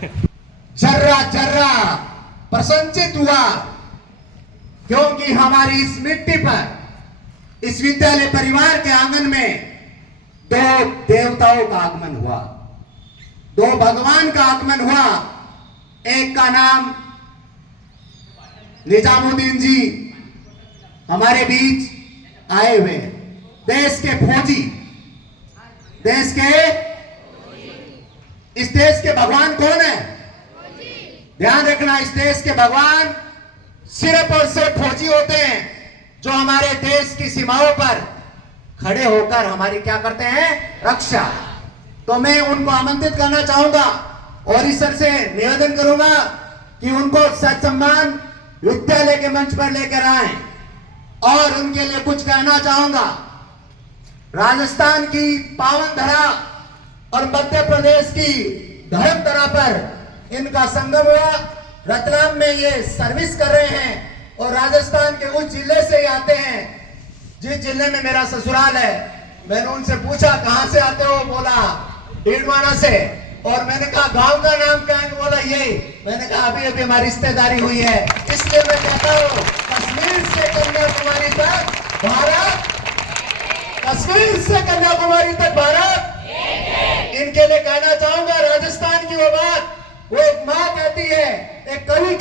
जर्रा जर्रा प्रसन्नचित हुआ, क्योंकि हमारी इस मिट्टी पर, इस विद्यालय परिवार के आंगन में दो देवताओं का आगमन हुआ, दो भगवान का आगमन हुआ। एक का नाम निजामुद्दीन जी हमारे बीच आए हुए, देश के फौजी, देश के, इस देश के भगवान कौन है? ध्यान रखना, इस देश के भगवान सिर्फ और सिर्फ फौजी होते हैं, जो हमारे देश की सीमाओं पर खड़े होकर हमारी क्या करते हैं? रक्षा। तो मैं उनको आमंत्रित करना चाहूंगा और इस सर से निवेदन करूंगा कि उनको सत्सम्मान विद्यालय के मंच पर लेकर आए और उनके लिए कुछ कहना चाहूंगा। राजस्थान की पावन धरा और मध्य प्रदेश की धर्म धरा पर इनका संगम हुआ। रतलाम में ये सर्विस कर रहे हैं और राजस्थान के उस जिले से ही आते हैं जिस जिले में मेरा ससुराल है। मैंने उनसे पूछा कहां से आते हो? बोला डीडवाना से। और मैंने कहा गांव का नाम क्या है? बोला यही। मैंने कहा अभी अभी हमारी रिश्तेदारी हुई है, इसलिए मैं कहता हूं कश्मीर से कन्याकुमारी तक भारत, कश्मीर से कन्याकुमारी तक भारत। इनके लिए कहना चाहूंगा राजस्थान की वो बात, वो एक माँ कहती है, एक कवि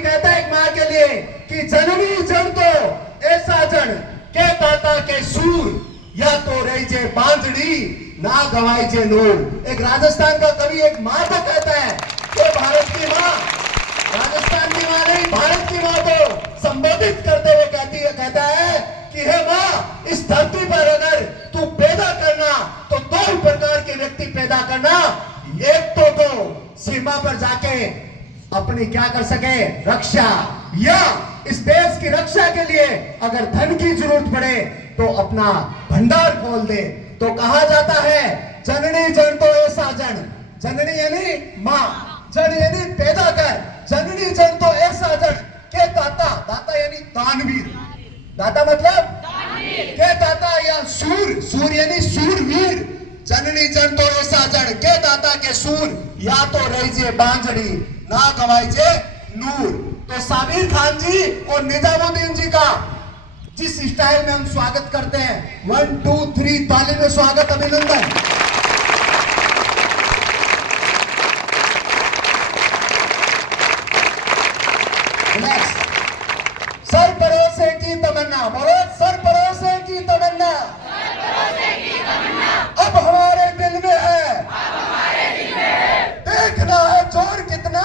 कहता है एक माँ के लिए कि जननी जन तो ऐसा जन के ताता के सूर, या तो रही जे बांझड़ी ना गवाई जे नूर। एक राजस्थान का कवि एक माँ को कहता है कि भारत की माँ, राजस्थान की माँ नहीं, भारत की माँ को संबोधित करते हुए कहता है कि हे माँ, इस धरती पर अगर तू पैदा करना तो दो प्रकार के व्यक्ति पैदा करना। एक तो सीमा पर जाके अपनी क्या कर सके? रक्षा, या इस देश की रक्षा के लिए अगर धन की जरूरत पड़े तो अपना भंडार खोल दे। तो कहा जाता है जननी जन तो ऐसा जन, जननी यानी माँ, जन यानी पैदा कर, जननी जन तो ऐसा जन के दाता, दाता यानी दानवीर, दाता मतलब के दाता, या सूर, सूर यानी सूरवीर। जननी जन तो ऐसा जन के दाता के सूर, या तो रही जे बांझड़ी ना गवाई जे नूर। तो साबिर खान जी और निजामुद्दीन जी का जिस स्टाइल में हम स्वागत करते हैं, 1 2 3 ताली में स्वागत, अभिनंदन। सरपरोसे की तमन्ना, बोलो सरपरोसे की तमन्ना अब हमारे दिल में है, देखना है जोर कितना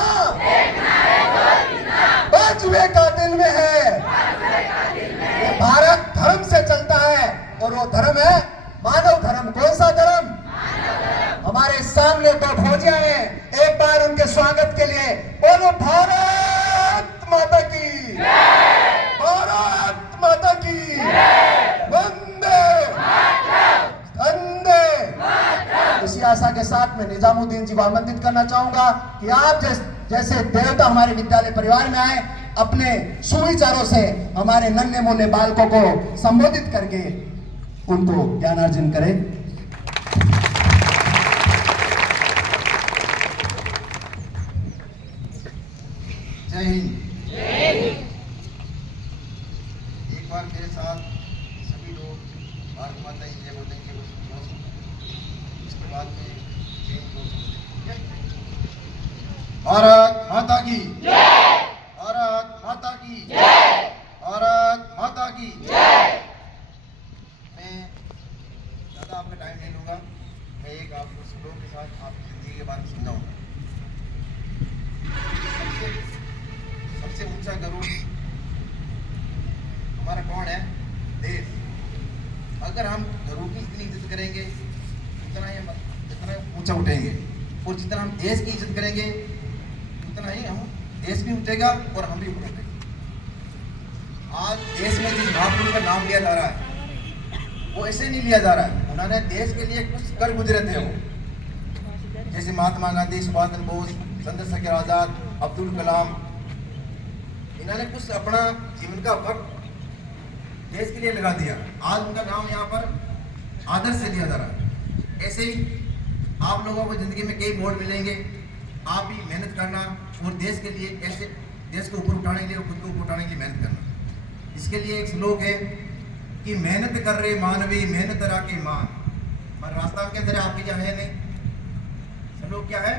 बाजुए का दिल में है। भारत धर्म से चलता है और वो धर्म है मानव धर्म। कौन सा धर्म? हमारे सामने दो फौजियां हैं, एक बार उनके स्वागत के लिए बोलो भारत माता की, भारत माता की, वंदे वंदे। इसी आशा के साथ मैं निजामुद्दीन जी को आमंत्रित करना चाहूंगा कि आप जैसे देवता हमारे विद्यालय परिवार में आए, अपने सुविचारों से हमारे नन्हे मुन्ने बालकों को संबोधित करके उनको ज्ञानार्जन करें। जय हिंद। एक बार मेरे साथ सभी लोग भारत माता की जय बोलेंगे, उसके बाद में भारत माता की जय, भारत माता की जय, भारत माता की जय। मैं ज़्यादा आपका टाइम नहीं लूँगा, मैं एक आपको श्लोक के साथ आपकी जिंदगी के बारे में समझाऊंगा। सबसे ऊंचा गरुड़ हमारा कौन है? देश। अगर हम गरुड़ की इतनी इज्जत करेंगे जितना ऊंचा उठेंगे, और जितना हम देश की इज्जत करेंगे उतना ही हम देश भी उठेगा और हम भी उठेंगे। आज देश में जिस महापुरुष का नाम लिया जा रहा है वो ऐसे नहीं लिया जा रहा है, उन्होंने देश के लिए कुछ कर गुजरे थे। वो जैसे महात्मा गांधी, सुभाष चंद्र बोस, चंद्रशेखर आजाद, अब्दुल कलाम, इन्होंने कुछ अपना जीवन का वक्त देश के लिए लगा दिया। आज उनका नाम यहाँ पर आदर से लिया जा रहा है। ऐसे ही आप लोगों को जिंदगी में कई मोड़ मिलेंगे। आप भी मेहनत करना और देश के लिए ऐसे देश को ऊपर उठाने के लिए और खुद को ऊपर उठाने के लिए मेहनत करना। इसके लिए एक श्लोक है कि मेहनत कर रहे मानवी मेहनत राके मान। पर रास्ता के अंदर आपके यहाँ है नहीं। श्लोक क्या है?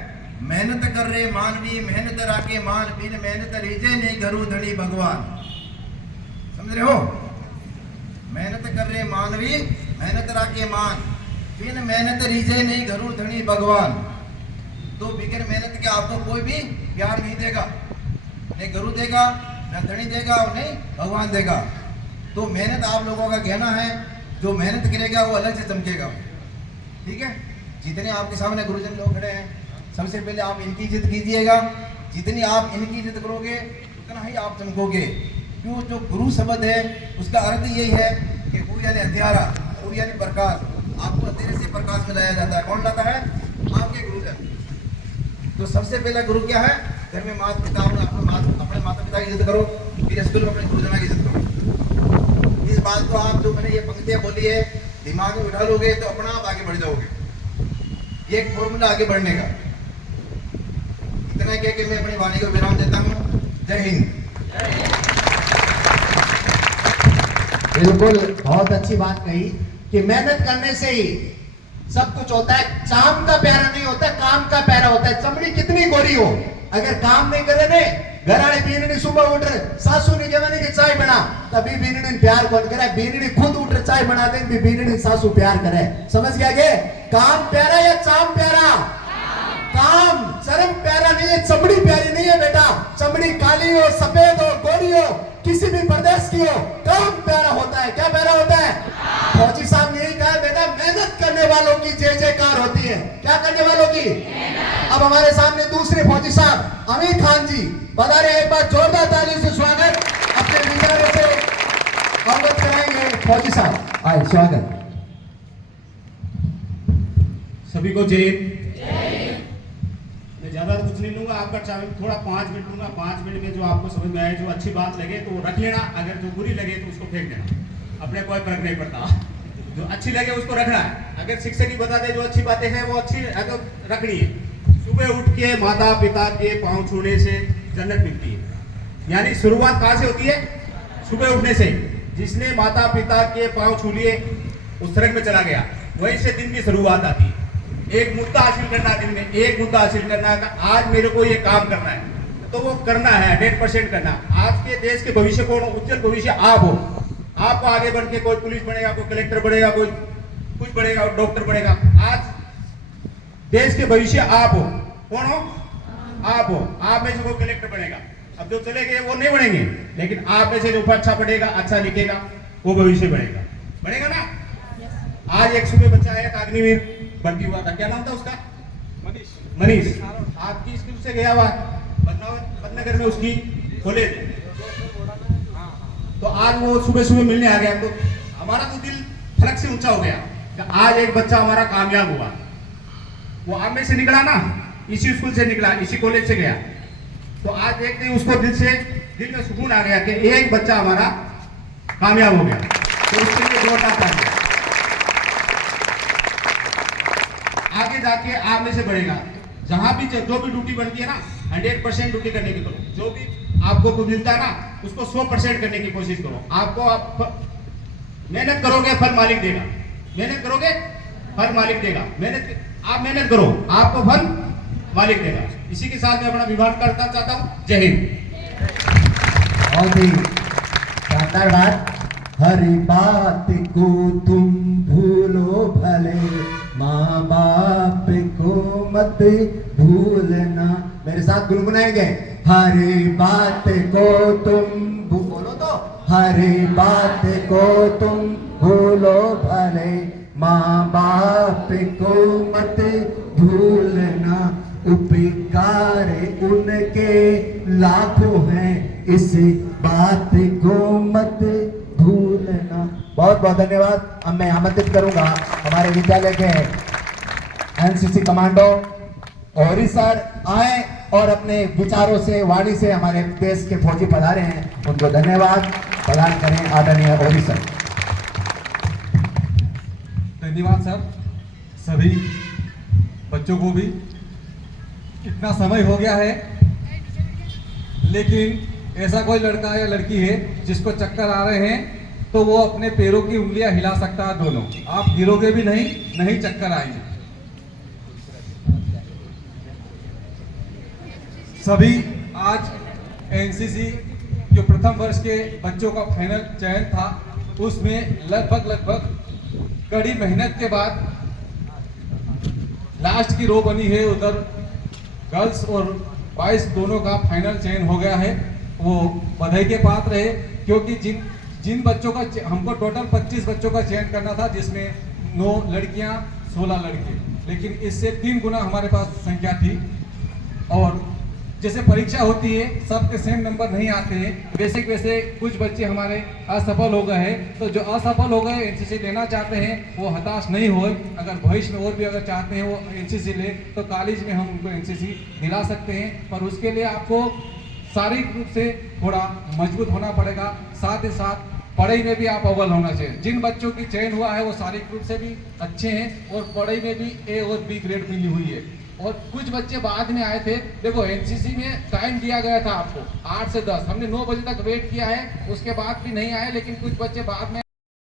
मेहनत कर रहे मानवी मेहनत राके मान, बिन मेहनत रीजे नहीं घरू धनी भगवान। समझ रहे हो? मेहनत कर रहे मानवी मेहनत राके मान, बिन मेहनत रीजे नहीं घरू धनी भगवान। तो बिगर मेहनत के आपको कोई भी प्यार नहीं देगा, नहीं गुरु देगा, न धनी देगा और नहीं भगवान देगा। तो मेहनत आप लोगों का कहना है, जो मेहनत करेगा वो अलग से चमकेगा। ठीक है? जितने आपके सामने गुरुजन लोग खड़े हैं, सबसे पहले आप इनकी इज्जत कीजिएगा। जितनी आप इनकी इज्जत करोगे उतना ही आप चमकोगे। क्यों? जो गुरु शब्द है उसका अर्थ यही है कि गुरु यानी अंधियारा, गुरु यानी प्रकाश। आपको अंधेरे से प्रकाश में लाया जाता है। कौन लाता है? आपके गुरुजन। तो सबसे पहला गुरु क्या है? घर में माता पिता हो, अपने माता पिता की इज्जत करो, फिर स्कूल में अपने गुरुजनों की इज्जत करो। इस बात को आप जो मैंने ये पंक्तियां बोली है दिमाग में उठा लोगे तो अपना आप आगे बढ़ जाओगे। ये एक फॉर्मूला आगे बढ़ने का। इतना कह के मैं अपनी वाणी को विराम देता हूँ। जय हिंद। बिल्कुल, बहुत अच्छी बात कही कि मेहनत करने से ही सब कुछ होता है। चाम का प्यारा नहीं होता, काम का प्यारा होता है। चमड़ी कितनी गोरी हो, अगर काम नहीं करे ने, घर वाले बीननी सुबह उठ रहे, सासू ने कहने की चाय बना, तभी बीननी प्यार कौन करे? बीननी खुद उठ रहे चाय बना दे, भी बीननी सासू प्यार करे। समझ गया के? काम प्यारा या चाम प्यारा? काम। शर्म प्यारा नहीं है, चमड़ी प्यारी नहीं है बेटा। चमड़ी काली हो, सफेद हो, गोरी हो, किसी भी प्रदेश की हो, काम प्यारा होता है। क्या प्यारा होता है? फौजी साहब ने यही कहा बेटा, मेहनत करने वालों की जय जयकार होती है। क्या करने वालों की? अब हमारे सामने दूसरे फौजी साहब आमिर खान जी पधारे। एक बार जोरदार तालियों से स्वागत। अपने विचारों से अवगत कराएंगे फौजी साहब। आए, स्वागत। सभी को जय। मैं ज्यादा कुछ नहीं लूंगा आपका टाइम, थोड़ा 5 मिनट लूंगा। 5 मिनट में जो आपको समझ में आए, जो अच्छी बात लगे तो वो रख लेना, अगर जो बुरी लगे तो उसको फेंक देना। अपने कोई फर्क नहीं पड़ता। जो अच्छी लगे उसको रखना है। अगर शिक्षक ही बता दे जो अच्छी बातें हैं वो अच्छी है तो रखनी है। सुबह उठ के माता पिता के पांव छूने से जन्नत मिलती है। यानी शुरुआत कहाँ से होती है? सुबह उठने से। जिसने माता पिता के पांव छू लिए उस स्वर्ग में चला गया। वहीं से दिन की शुरुआत आती है। एक मुद्दा हासिल करना, दिन में एक मुद्दा हासिल करना है। आज मेरे को ये काम करना है तो वो करना है, 100% करना। आज के देश के भविष्य को, उज्जवल भविष्य आप हो। आपको आगे बढ़ के कोई पुलिस बनेगा, कोई कलेक्टर बनेगा, कोई कुछ बनेगा, डॉक्टर बनेगा। आज देश के भविष्य आप हो। कौन हो? आप हो। आप में से कोई कलेक्टर बनेगा। अब जो चले गए वो नहीं बनेंगे, लेकिन आप में से जो अच्छा पढ़ेगा, अच्छा लिखेगा, वो भविष्य बनेगा। बनेगा ना? आज एक सुबह बच्चा आया था, अग्निवीर भर्ती हुआ था। क्या नाम था उसका? मनीष। आपकी स्कूल से गया हुआ बदनगर में उसकी कॉलेज। तो आज वो सुबह सुबह मिलने आ गया। तो हमारा तो दिल फलक से ऊंचा हो गया कि आज एक बच्चा हमारा कामयाब हुआ। वो आप में से निकला ना, इसी स्कूल से निकला, इसी कॉलेज से गया। तो आज देखते ही उसको दिल में सुकून आ गया कि एक बच्चा हमारा कामयाब हो गया। तो उसके लिए जोरदार तालियां। आगे जाके आप में से बढ़ेगा। जहां भी जो भी ड्यूटी बनती है ना, 100% ड्यूटी करने की करो। जो भी आपको कुछ मिलता है ना, उसको 100% करने की कोशिश करो। आप मेहनत करोगे, फल मालिक देगा। मेहनत करोगे, फल मालिक देगा। आप मेहनत करो, आपको फल मालिक देगा। इसी के साथ मैं अपना विभाग करना चाहता हूँ। जय हिंद। बहुत ही शानदार बात। हरी बात को तुम भूलो भले, माँ बाप को मत भूलना। मेरे साथ गुनगुनाएंगे। हरी बात को तुम बोलो तो, हरी बात को तुम भूलो भले, माँ बाप को मत भूलना। उपकार उनके लाखों हैं, इस बात को मत भूलना। बहुत बहुत धन्यवाद। अब मैं आमंत्रित करूंगा हमारे विद्यालय के एनसीसी कमांडो और सर आए और अपने विचारों से, वाणी से हमारे देश के फौजी पधारे हैं, उनको धन्यवाद प्रदान करें आदरणीय और सर। धन्यवाद सर। सभी बच्चों को भी इतना समय हो गया है, लेकिन ऐसा कोई लड़का या लड़की है जिसको चक्कर आ रहे हैं तो वो अपने पैरों की उंगलियां हिला सकता है दोनों। आप गिरोगे भी नहीं चक्कर आएंगे। सभी आज एनसीसी जो प्रथम वर्ष के बच्चों का फाइनल चयन था, उसमें लगभग कड़ी मेहनत के बाद लास्ट की रो बनी है। उधर गर्ल्स और बॉयज दोनों का फाइनल चयन हो गया है। वो बधाई के पात्र है, क्योंकि जिन बच्चों का हमको टोटल 25 बच्चों का चयन करना था, जिसमें 9 लड़कियां 16 लड़के, लेकिन इससे 3 गुना हमारे पास संख्या थी। और जैसे परीक्षा होती है सबके सेम नंबर नहीं आते हैं, वैसे कुछ बच्चे हमारे असफल हो गए हैं। तो जो असफल हो गए एनसीसी लेना चाहते हैं वो हताश नहीं होए। अगर भविष्य में और भी अगर चाहते हैं वो एनसीसी ले तो कॉलेज में हम उनको एनसीसी दिला सकते हैं, पर उसके लिए आपको शारीरिक रूप से थोड़ा मजबूत होना पड़ेगा। साथ ही साथ पढ़ाई में भी आप अव्वल होना चाहिए। जिन बच्चों की चयन हुआ है वो शारीरिक रूप से भी अच्छे हैं और पढ़ाई में भी ए और बी ग्रेड मिली हुई है। और कुछ बच्चे बाद में आए थे। देखो एनसीसी में टाइम दिया गया था आपको 8 से 10, हमने 9 बजे तक वेट किया है, उसके बाद भी नहीं आए, लेकिन कुछ बच्चे बाद में